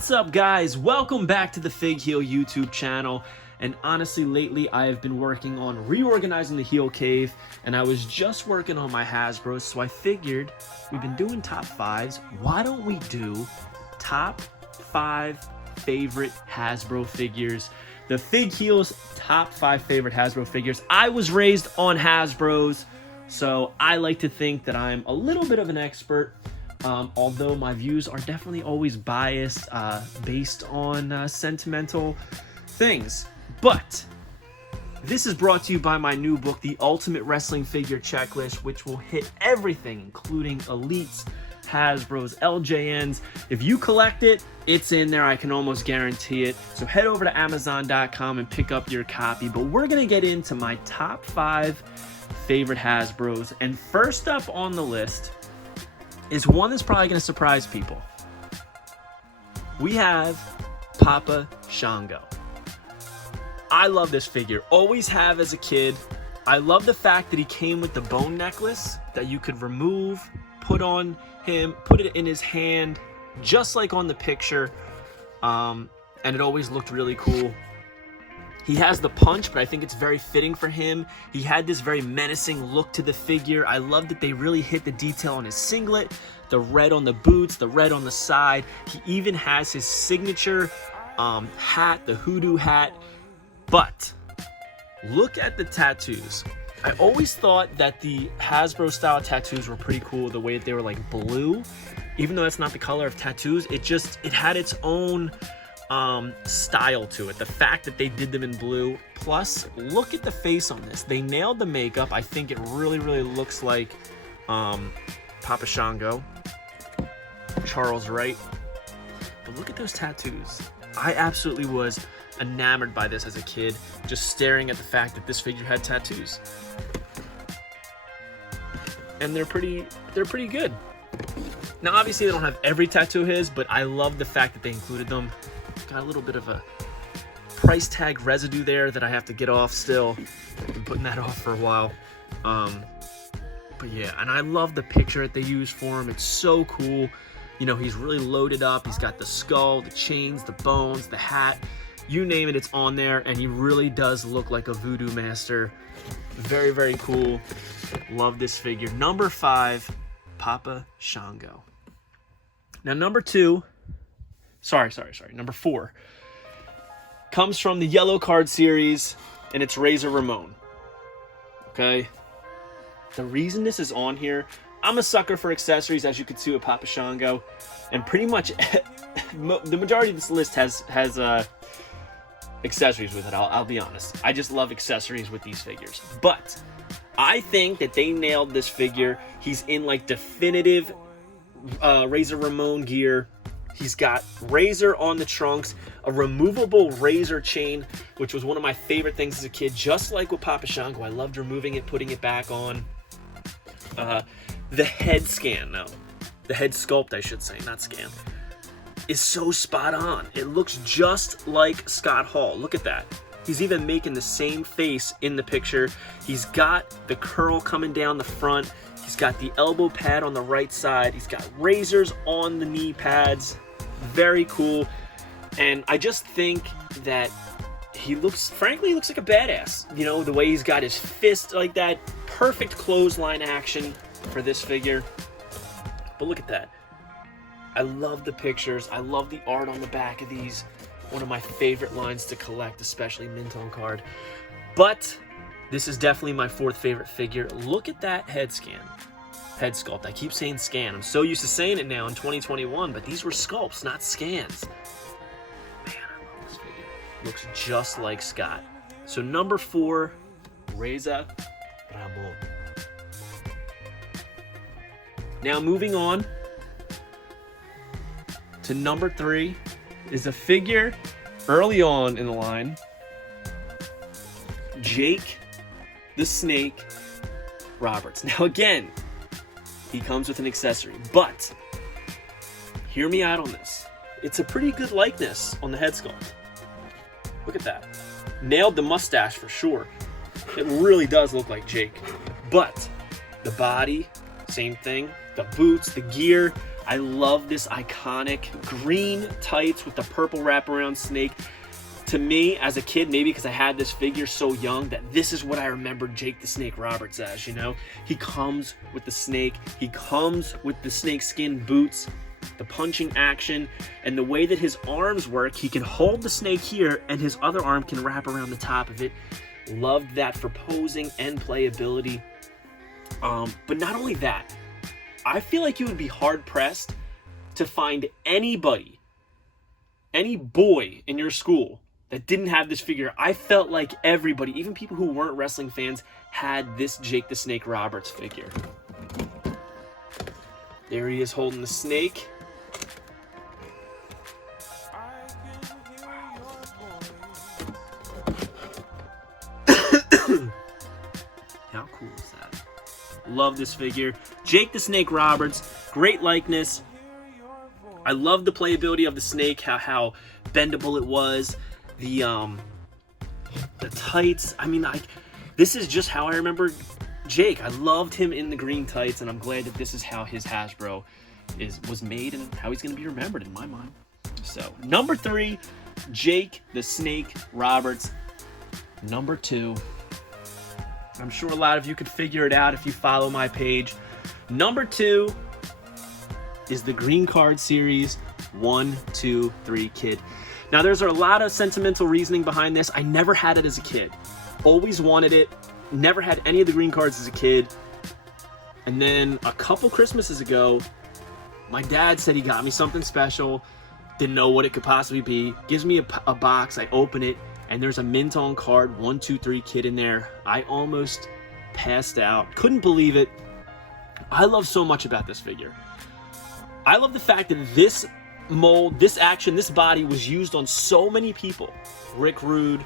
What's up, guys? Welcome back to the Fig Heel YouTube channel. And honestly, lately I have been working on reorganizing the heel cave, and I was just working on my Hasbro, so I figured we've been doing top fives. Why don't we do top 5 favorite Hasbro figures? The Fig Heel's top 5 favorite Hasbro figures. I was raised on Hasbros, so I like to think that I'm a little bit of an expert. Although my views are definitely always biased based on sentimental things. But this is brought to you by my new book, The Ultimate Wrestling Figure Checklist, which will hit everything, including Elites, Hasbros, LJNs. If you collect it, it's in there. I can almost guarantee it. So head over to Amazon.com and pick up your copy. But we're going to get into my top 5 favorite Hasbros. And first up on the list is one that's probably going to surprise people. We have Papa Shango. I love this figure. Always have as a kid. I love the fact that he came with the bone necklace that you could remove, put on him, put it in his hand, just like on the picture. And it always looked really cool. He has the punch, but I think it's very fitting for him. He had this very menacing look to the figure. I love that they really hit the detail on his singlet, the red on the boots, the red on the side. He even has his signature hat, the hoodoo hat. But look at the tattoos. I always thought that the Hasbro style tattoos were pretty cool, the way that they were like blue. Even though that's not the color of tattoos, it had its own style to it. The fact that they did them in blue, plus look at the face on this. They nailed the makeup. I think it really looks like Papa Shango, Charles Wright. But look at those tattoos. I absolutely was enamored by this as a kid, just staring at the fact that this figure had tattoos. And they're pretty good. Now obviously they don't have every tattoo of his, but I love the fact that they included them. Got a little bit of a price tag residue there that I have to get off still. I've been putting that off for a while. But yeah, and I love the picture that they use for him. It's so cool. You know, he's really loaded up. He's got the skull, the chains, the bones, the hat. You name it, it's on there. And he really does look like a voodoo master. Very cool. Love this figure. Number 5, Papa Shango. Now number 2, number 4 comes from the Yellow Card series, and it's Ramon. Okay? The reason this is on here, I'm a sucker for accessories, as you can see with Papa Shango, and pretty much the majority of this list has accessories with it. I'll be honest. I just love accessories with these figures. But I think that they nailed this figure. He's in like definitive Ramon gear. He's got razor on the trunks, a removable razor chain, which was one of my favorite things as a kid, just like with Papa Shango. I loved removing it, putting it back on. The head scan, no. The head sculpt, I should say, not scan, is so spot on. It looks just like Scott Hall. Look at that. He's even making the same face in the picture. He's got the curl coming down the front. He's got the elbow pad on the right side. He's got razors on the knee pads. Very cool. And I just think that he looks like a badass. You know, the way he's got his fist like that. Perfect clothesline action for this figure. But look at that. I love the pictures. I love the art on the back of these. One of my favorite lines to collect, especially mint on card. But this is definitely my 4th favorite figure. Look at that head sculpt. I keep saying scan. I'm so used to saying it now in 2021, but these were sculpts, not scans. Man, I love this figure. Looks just like Scott. So number 4, Ramon. Now moving on to number 3 is a figure early on in the line. Jake the Snake Roberts. Now again, he comes with an accessory, but hear me out on this. It's a pretty good likeness on the head sculpt. Look at that. Nailed the mustache for sure. It really does look like Jake. But the body, same thing. The boots, the gear, I love this iconic green tights with the purple wraparound snake. To me, as a kid, maybe because I had this figure so young, that this is what I remember Jake the Snake Roberts as, you know? He comes with the snake, he comes with the snake skin boots, the punching action, and the way that his arms work, he can hold the snake here and his other arm can wrap around the top of it. Loved that for posing and playability. But not only that, I feel like you would be hard-pressed to find anybody, any boy in your school that didn't have this figure. I felt like everybody, even people who weren't wrestling fans, had this Jake the Snake Roberts figure. There he is holding the snake. How cool is that? Love this figure. Jake the Snake Roberts, great likeness. I love the playability of the snake, how bendable it was. The tights, I mean, this is just how I remember Jake. I loved him in the green tights, and I'm glad that this is how his Hasbro was made and how he's going to be remembered in my mind. So, number 3, Jake the Snake Roberts. Number 2, I'm sure a lot of you could figure it out if you follow my page. Number 2 is the Green Card Series 1, 2, 3 kid. Now, there's a lot of sentimental reasoning behind this. I never had it as a kid. Always wanted it. Never had any of the green cards as a kid. And then a couple Christmases ago, my dad said he got me something special. Didn't know what it could possibly be. Gives me a box. I open it, and there's a mint on card 1, 2, 3 kid in there. I almost passed out. Couldn't believe it. I love so much about this figure. I love the fact that this mold, this action, this body was used on so many people. Rick Rude,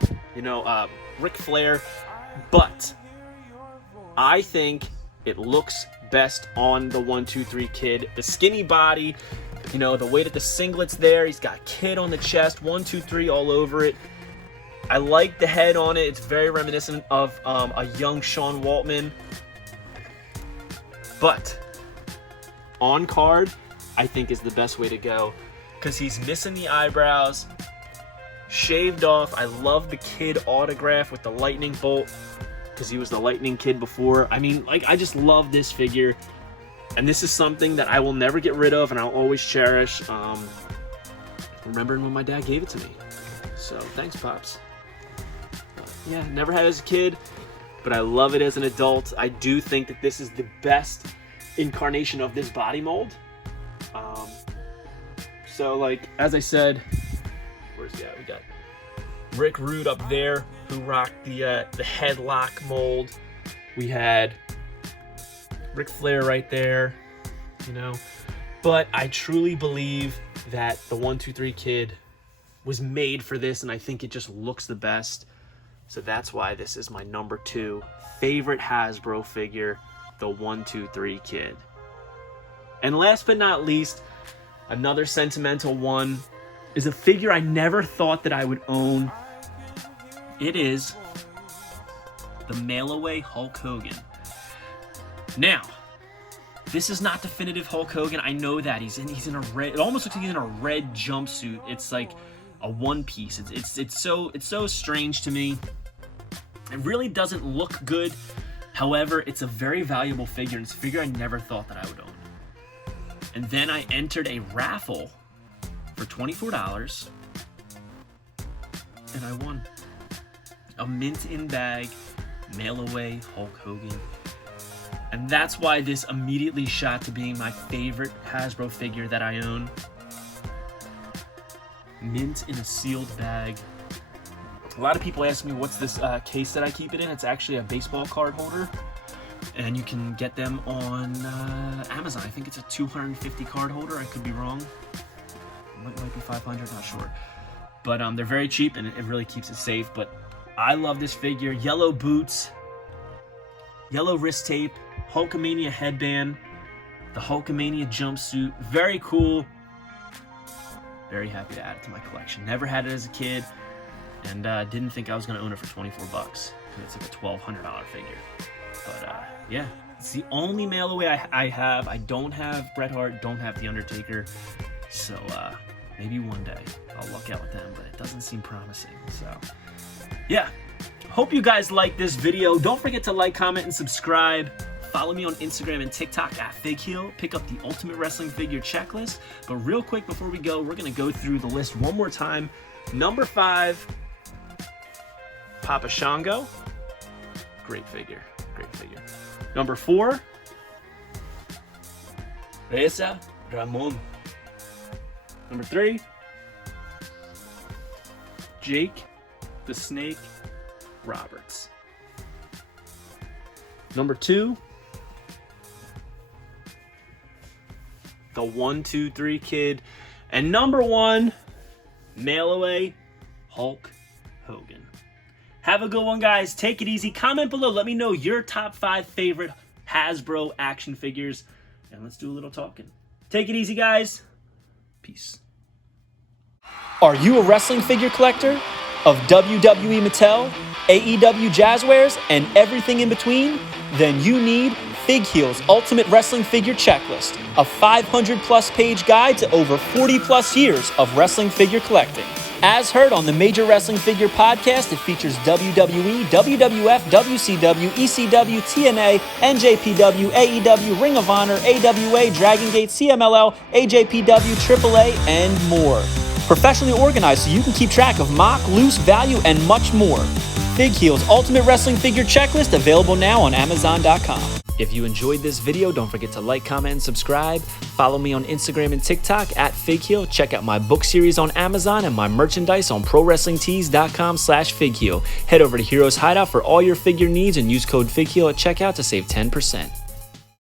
Ric Flair. But I think it looks best on the 1, 2, 3 kid. The skinny body, the way that the singlet's there. He's got kid on the chest, 1, 2, 3 all over it. I like the head on it. It's very reminiscent of a young Sean Waltman. But on card, I think is the best way to go, because he's missing the eyebrows, shaved off. I love the kid autograph with the lightning bolt, because he was the lightning kid before. I mean, I just love this figure, and this is something that I will never get rid of and I'll always cherish. Remembering when my dad gave it to me. So thanks, Pops. Yeah, never had it as a kid, but I love it as an adult. I do think that this is the best incarnation of this body mold. So, as I said, we got Rick Rude up there, who rocked the headlock mold. We had Ric Flair right there, But I truly believe that the 1, 2, 3 kid was made for this, and I think it just looks the best. So that's why this is my number 2 favorite Hasbro figure, the 1, 2, 3 kid. And last but not least, another sentimental one is a figure I never thought that I would own. It is the mail-away Hulk Hogan. Now, this is not definitive Hulk Hogan. I know that he's in a red. It almost looks like he's in a red jumpsuit. It's like a one piece. It's so strange to me. It really doesn't look good. However, it's a very valuable figure, and it's a figure I never thought that I would own. And then I entered a raffle for $24, and I won a mint in bag mail-away Hulk Hogan. And that's why this immediately shot to being my favorite Hasbro figure that I own. Mint in a sealed bag. A lot of people ask me what's this case that I keep it in. It's actually a baseball card holder, and you can get them on Amazon. I think it's a 250 card holder. I could be wrong. Might be 500, not sure. But they're very cheap, and it really keeps it safe. But I love this figure. Yellow boots, yellow wrist tape, Hulkamania headband, the Hulkamania jumpsuit. Very cool. Very happy to add it to my collection. Never had it as a kid, and didn't think I was going to own it for $24. It's like a $1,200 figure. But yeah, It's the only mail away I have. I don't have Bret Hart, don't have The Undertaker. So maybe one day I'll luck out with them, but it doesn't seem promising. So yeah, hope you guys like this video. Don't forget to like, comment, and subscribe. Follow me on Instagram and TikTok at FigHeel. Pick up the Ultimate Wrestling Figure Checklist. But real quick before we go, we're going to go through the list one more time. Number 5, Papa Shango. Great figure. Great figure. Number 4, Ramon. Number 3, Jake the Snake Roberts. Number 2, the 1-2-3 Kid. And number 1, mail away, Hulk Hogan. Have a good one, guys. Take it easy. Comment below. Let me know your top 5 favorite Hasbro action figures. And let's do a little talking. Take it easy, guys. Peace. Are you a wrestling figure collector? Of WWE Mattel, AEW Jazzwares, and everything in between? Then you need FigHeel's Ultimate Wrestling Figure Checklist, a 500-plus page guide to over 40-plus years of wrestling figure collecting. As heard on the Major Wrestling Figure podcast, it features WWE, WWF, WCW, ECW, TNA, NJPW, AEW, Ring of Honor, AWA, Dragon Gate, CMLL, AJPW, AAA, and more. Professionally organized so you can keep track of mock, loose, value, and much more. FigHeel's Ultimate Wrestling Figure Checklist, available now on Amazon.com. If you enjoyed this video, don't forget to like, comment, and subscribe. Follow me on Instagram and TikTok at FigHeel. Check out my book series on Amazon and my merchandise on ProWrestlingTees.com/FigHeel. Head over to Heroes Hideout for all your figure needs and use code FigHeel at checkout to save 10%.